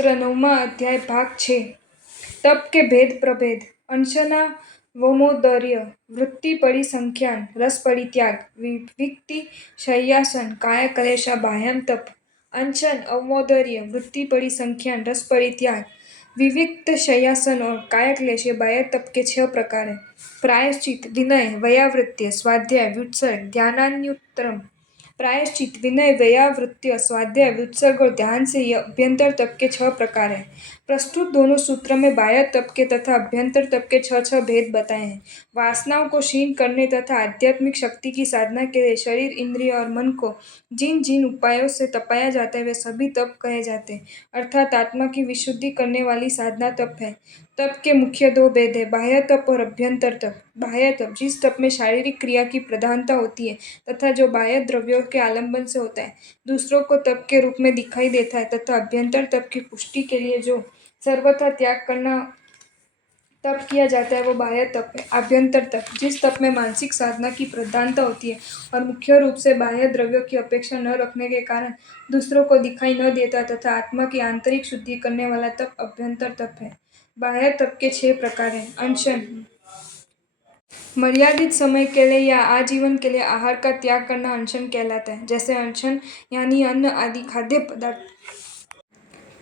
सूत्र 9वां अध्याय भाग 6 तप के भेद प्रभेद अंशना वमोदर्य वृत्ति परिसंख्यान रस परित्याग विविक्ति शय्यासन काया कलेशा बाह्यम तप अंशन अवमोदर्य वृत्ति परिसंख्यान रस परित्याग विविक्त शय्यासन और काया क्लेश ये बाह्य तप के 6 प्रकार है। प्रायश्चित विनय वयावृत्य स्वाध्याय व्युत्सर्ग ध्यानान्युत्तरम। प्रायश्चित विनय वयावृत्य स्वाध्याय व्युत्सर्ग और ध्यान से यह अभ्यंतर तप के 6 प्रकार हैं। प्रस्तुत दोनों सूत्र में बाह्य तप के तथा अभ्यंतर तप के 6 भेद बताए हैं। वासनाओं को क्षीण करने तथा आध्यात्मिक शक्ति की साधना के लिए शरीर इंद्रिय और मन को जिन जिन उपायों से तपाया जाता है वे सभी तप कहे जाते हैं, अर्थात आत्मा की विशुद्धि करने वाली साधना तप है। तप के मुख्य 2 भेद है, बाह्य तप और अभ्यंतर तप। बाह्य तप जिस तप में शारीरिक क्रिया की प्रधानता होती है तथा जो बाह्य द्रव्यों के आलंबन से होता है, दूसरों को तप के रूप में दिखाई देता है, तथा अभ्यंतर तप की पुष्टि के लिए जो सर्वथा त्याग करना तप किया जाता है वो बाह्य तप है। आभ्यंतर तप जिस तप में मानसिक साधना की प्रधानता होती है और मुख्य रूप से बाह्य द्रव्यों की अपेक्षा न रखने के कारण दूसरों को दिखाई न देता तथा आत्मा की आंतरिक शुद्धि करने वाला तप अभ्यंतर तप है। बाह्य तप के 6 प्रकार हैं। अनशन मर्यादित समय के लिए या आजीवन के लिए आहार का त्याग करना अनशन कहलाता है। जैसे अनशन यानी अन्न आदि खाद्य पदार्थ,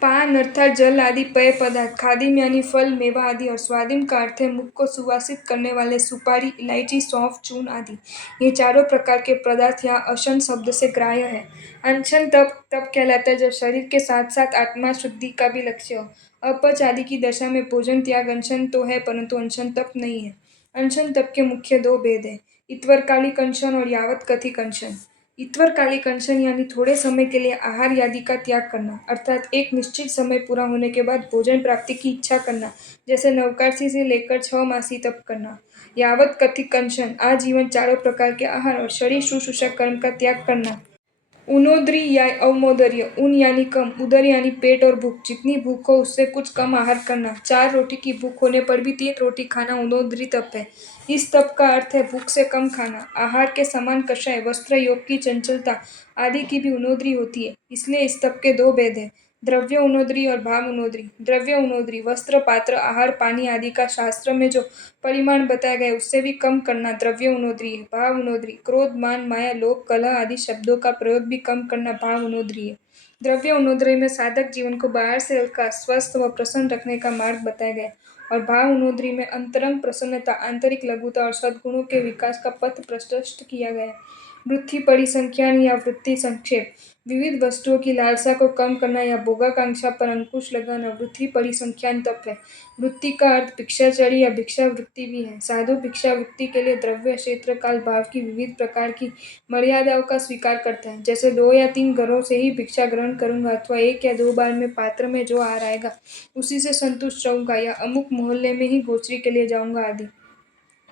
पान अर्थात जल आदि पेय पदार्थ, खादिम यानी फल मेवा आदि और स्वादिम का अर्थ है मुख को सुवासित करने वाले सुपारी इलायची सौंफ चूर्ण आदि। ये चारों प्रकार के पदार्थ यहाँ अशन शब्द से ग्राह्य है। अनशन तप कहलाता है जब शरीर के साथ साथ आत्मा शुद्धि का भी लक्ष्य हो। अपच आदि की दशा में भोजन त्याग अनशन तो है परंतु अनशन तप नहीं है। अनशन तप के मुख्य 2 भेद है, ईत्वरकालिक अनशन और यावत कथिक अनशन। ईत्वरकालिक अनशन यानी थोड़े समय के लिए आहार आदि का त्याग करना, अर्थात एक निश्चित समय पूरा होने के बाद भोजन प्राप्ति की इच्छा करना, जैसे नवकाशी से लेकर 6 मासी तप करना। यावत कथिक अनशन आजीवन चारों प्रकार के आहार और शरीर शुश्रूषा कर्म का त्याग करना। ऊनोद्री या अवमोदर्य ऊन यानी कम, उदर यानी पेट और भूख, जितनी भूख हो उससे कुछ कम आहार करना। 4 रोटी की भूख होने पर भी 3 रोटी खाना ऊनोद्री तप है। इस तप का अर्थ है भूख से कम खाना। आहार के समान कषाय वस्त्र योग की चंचलता आदि की भी ऊनोद्री होती है, इसलिए इस तप के 2 भेद है, द्रव्य ऊनोद्री और भाव ऊनोद्री। द्रव्य ऊनोद्री वस्त्र पात्र आहार पानी आदि का शास्त्र में जो परिमाण बताया गया उससे भी कम करना द्रव्य ऊनोद्री है। भाव ऊनोद्री क्रोध मान माया लोभ कलह आदि शब्दों का प्रयोग भी कम करना भाव ऊनोद्री है। द्रव्य ऊनोद्री में साधक जीवन को बाहर से हल्का स्वस्थ व प्रसन्न रखने का मार्ग बताया गया और भाव ऊनोद्री में अंतरंग प्रसन्नता आंतरिक लघुता और सद्गुणों के विकास का पथ प्रशस्त किया गया। वृत्ति परिसंख्यान या वृत्ति संक्षेप विविध वस्तुओं की लालसा को कम करना या भोगाकांक्षा पर अंकुश लगाना वृत्ति परिसंख्यान तप है। वृत्ति का अर्थ भिक्षाचर्य या भिक्षा वृत्ति भी है। साधु भिक्षा वृत्ति के लिए द्रव्य क्षेत्र काल भाव की विविध प्रकार की मर्यादाओं का स्वीकार करता है, जैसे 2 या 3 घरों से ही भिक्षा ग्रहण करूंगा अथवा 1 या 2 बार में पात्र में जो आहार आएगा उसी से संतुष्ट रहूंगा या अमुक मोहल्ले में ही गोचरी के लिए जाऊंगा आदि।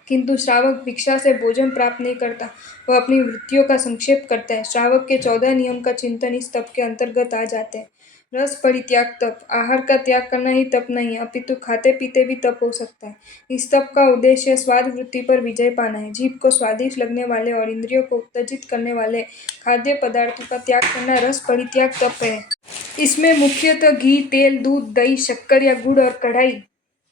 किंतु श्रावक भिक्षा से भोजन प्राप्त नहीं करता, वह अपनी वृत्तियों का संक्षेप करता है। श्रावक के 14 नियम का चिंतन इस तप के अंतर्गत आ जाते हैं। रस परित्याग तप आहार का त्याग करना ही तप नहीं है, अपितु खाते पीते भी तप हो सकता है। इस तप का उद्देश्य स्वाद वृत्ति पर विजय पाना है। जीभ को स्वादिष्ट लगने वाले और इंद्रियों को उत्तेजित करने वाले खाद्य पदार्थों का त्याग करना रस परित्याग तप है। इसमें मुख्यतः घी तेल दूध दही शक्कर या गुड़ और कढ़ाई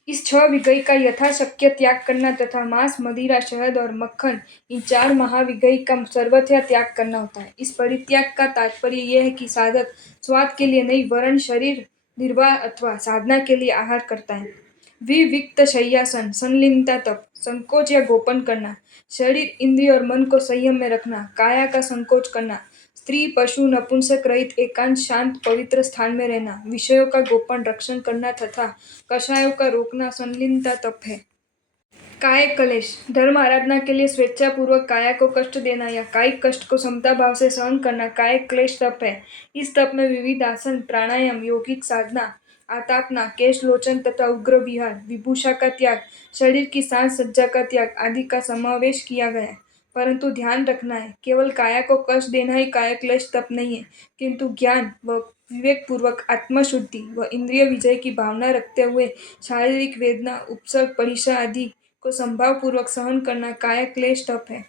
इस 6 विषय का यथाशक्य त्याग करना तथा मांस मदिरा शहद और मक्खन इन 4 महाविषय का सर्वथा त्याग करना होता है। इस परित्याग का तात्पर्य यह है कि साधक स्वाद के लिए नहीं वरन शरीर निर्वाह अथवा साधना के लिए आहार करता है। विविक्त शय्यासन संलीनता तप संकोच या गोपन करना, शरीर इंद्रिय और मन को संयम में रखना, काया का संकोच करना, स्त्री पशु नपुंसक रहित एकांत शांत पवित्र स्थान में रहना, विषयों का गोपन रक्षण करना तथा कषायों का रोकना संलीनता तप है। काय कलेश धर्म आराधना के लिए स्वेच्छापूर्वक काया को कष्ट देना या कायिक कष्ट को समता भाव से सहन करना काय क्लेश तप है। इस तप में विविध आसन प्राणायाम यौगिक साधना आतापना केश लोचन तथा उग्र विहार विभूषा का त्याग शरीर की सांस सज्जा का त्याग आदि का समावेश किया गया है। परंतु ध्यान रखना है, केवल काया को कष्ट देना ही काय क्लेश तप नहीं है, किंतु ज्ञान व विवेक पूर्वक आत्मशुद्धि व इंद्रिय विजय की भावना रखते हुए शारीरिक वेदना उपसर्ग परीक्षा आदि को संभाव पूर्वक सहन करना काय क्लेश तप है।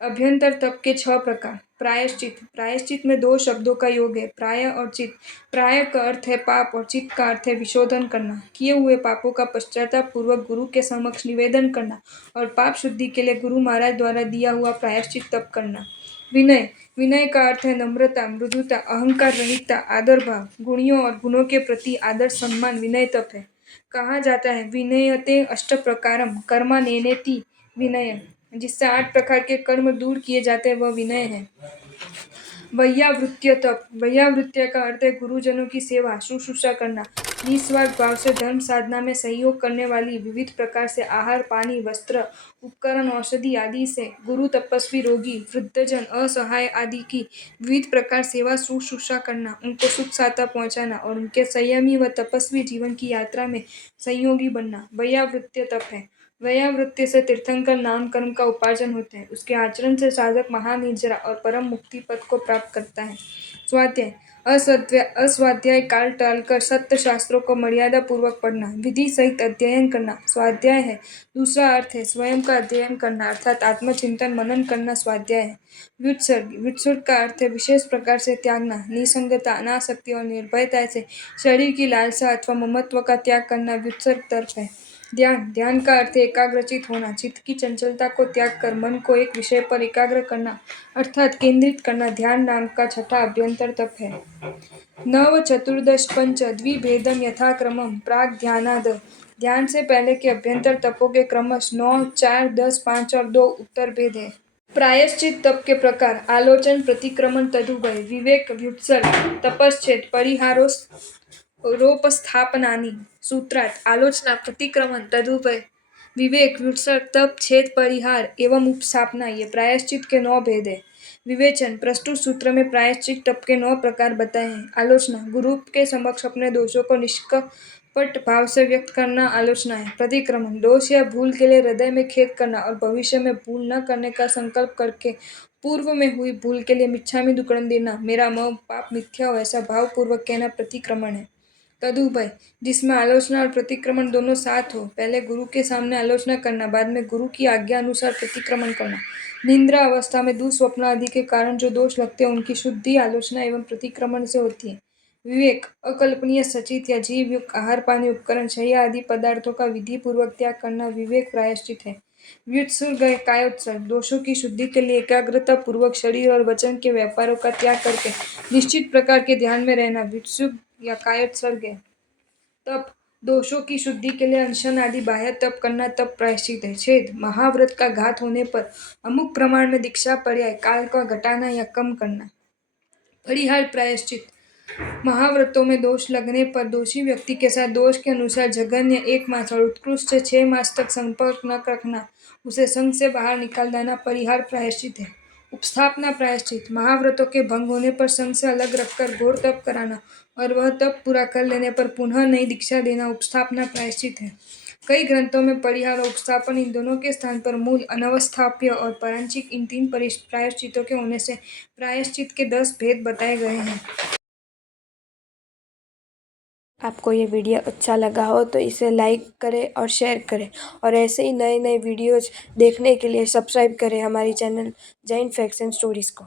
अभ्यंतर तप के 6 प्रकार। प्रायश्चित। प्रायश्चित में 2 शब्दों का योग है, प्राय और चित। प्राय का अर्थ है पाप और चित का अर्थ है विशोधन करना। किए हुए पापों का पश्चाताप पूर्वक गुरु के समक्ष निवेदन करना और पाप शुद्धि के लिए गुरु महाराज द्वारा दिया हुआ प्रायश्चित तप करना। विनय। विनय का अर्थ है नम्रता, मृदुता, अहंकार रहितता, आदर भाव। गुणियों और गुणों के प्रति आदर सम्मान विनय तप है। कहा जाता है विनयते अष्ट प्रकारम कर्मा नेनेति विनय, जिससे 8 प्रकार के कर्म दूर किए जाते हैं, वह विनय है। वैयावृत्य तप। वैयावृत्य का अर्थ है गुरुजनों की सेवा, शुश्रूषा करना। निस्वार्थ भाव से धर्म साधना में सहयोग करने वाली विविध प्रकार से आहार, पानी, वस्त्र, उपकरण, औषधि आदि से गुरु, तपस्वी, रोगी, वृद्धजन, असहाय आदि की विविध प्रकार सेवा शुश्रूषा करना, उनको सुख साता पहुँचाना और उनके संयमी व तपस्वी जीवन की यात्रा में सहयोगी बनना वैयावृत्य तप है। वैयावृत्ति से तीर्थंकर नाम कर्म का उपार्जन होता है। उसके आचरण से साधक महानिर्जरा और परम मुक्ति पद को प्राप्त करता है। स्वाध्याय। अस्वाध्याय काल टालकर सत्य शास्त्रों को मर्यादा पूर्वक पढ़ना, विधि सहित अध्ययन करना स्वाध्याय है। दूसरा अर्थ है स्वयं का अध्ययन करना अर्थात आत्मचिंतन मनन करना स्वाध्याय है। व्युत्सर्ग। व्युत्सर्ग का अर्थ है विशेष प्रकार से त्यागना, निसंगता, अनासक्ति और निर्भयता से शरीर की लालसा अथवा ममत्व का त्याग करना व्युत्सर्ग तर्क है। ध्यान। ध्यान का अर्थ है एकाग्रचित होना, चित्त की चंचलता को त्याग कर मन को एक विषय पर एकाग्र करना अर्थात केंद्रित करना ध्यान नाम का छठा अभ्यंतर तप है। नव चतुर्दश पंच द्विभेदम यथाक्रमम प्राग ध्यानाद। ध्यान से पहले के अभ्यंतर तपों के क्रमश 9, 4, 10, 5 और 2 उत्तर भेद है। प्रायश्चित तप के प्रकार। आलोचन, प्रतिक्रमण, तदुभय, विवेक, व्युत्सर्ग, तपश्चेद, परिहारोपस्थापनानि। सूत्रार्थ। आलोचना, प्रतिक्रमण, तदुभय, विवेक, व्युत्सर्ग, तप, छेद, परिहार एवं उपस्थापना ये प्रायश्चित के 9 भेद है। विवेचन। प्रस्तुत सूत्र में प्रायश्चित तप के 9 प्रकार बताए हैं। आलोचना। गुरु के समक्ष अपने दोषों को निष्कपट भाव से व्यक्त करना आलोचना है। प्रतिक्रमण। दोष या भूल के लिए हृदय में खेद करना और भविष्य में भूल न करने का संकल्प करके पूर्व में हुई भूल के लिए मिच्छामि दुक्कड़म देना, मेरा मोह पाप मिथ्या हो ऐसा भाव पूर्वक कहना प्रतिक्रमण है। तदुभय। जिसमें आलोचना और प्रतिक्रमण दोनों साथ हो। पहले गुरु के सामने आलोचना करना, बाद में गुरु की आज्ञा अनुसार प्रतिक्रमण करना। निद्रा अवस्था में दुःस्वप्न आदि के कारण जो दोष लगते हैं उनकी शुद्धि आलोचना एवं प्रतिक्रमण से होती है। विवेक। अकल्पनीय, सचित या जीव युक्त आहार, पानी, उपकरण, शय्या आदि पदार्थों का विधि पूर्वक त्याग करना विवेक प्रायश्चित है। व्युत्सर्ग कायोत्सर्ग। दोषों की शुद्धि के लिए एकाग्रता पूर्वक शरीर और वचन के व्यापारों का त्याग करके निश्चित प्रकार के ध्यान में रहना व्युत्सर्ग या कायोत्सर्ग है। तप। दोषों की शुद्धि के लिए अनशन आदि बाह्य तप करना तप प्रायश्चित है। छेद। महाव्रत का घात होने पर अमुक प्रमाण में दीक्षा पर्याय काल का घटाना या कम करना। परिहार प्रायश्चित। महाव्रतों में दोष लगने पर दोषी व्यक्ति के साथ दोष के अनुसार जघन्य 1 मास और उत्कृष्ट से 6 मास तक संपर्क न रखना, उसे संघ से बाहर निकाल देना परिहार प्रायश्चित है। उपस्थापना प्रायश्चित। महाव्रतों के भंग होने पर संघ से अलग रखकर घोर तप कराना और वह तप पूरा कर लेने पर पुनः नई दीक्षा देना उपस्थापना प्रायश्चित है। कई ग्रंथों में परिहार और उपस्थापन इन दोनों के स्थान पर मूल, अनवस्थाप्य और परांचिक इन 3 प्रायश्चितों के होने से प्रायश्चित के 10 भेद बताए गए हैं। आपको ये वीडियो अच्छा लगा हो तो इसे लाइक करें और शेयर करें और ऐसे ही नए नए वीडियोज़ देखने के लिए सब्सक्राइब करें हमारी channel Jain facts and stories को।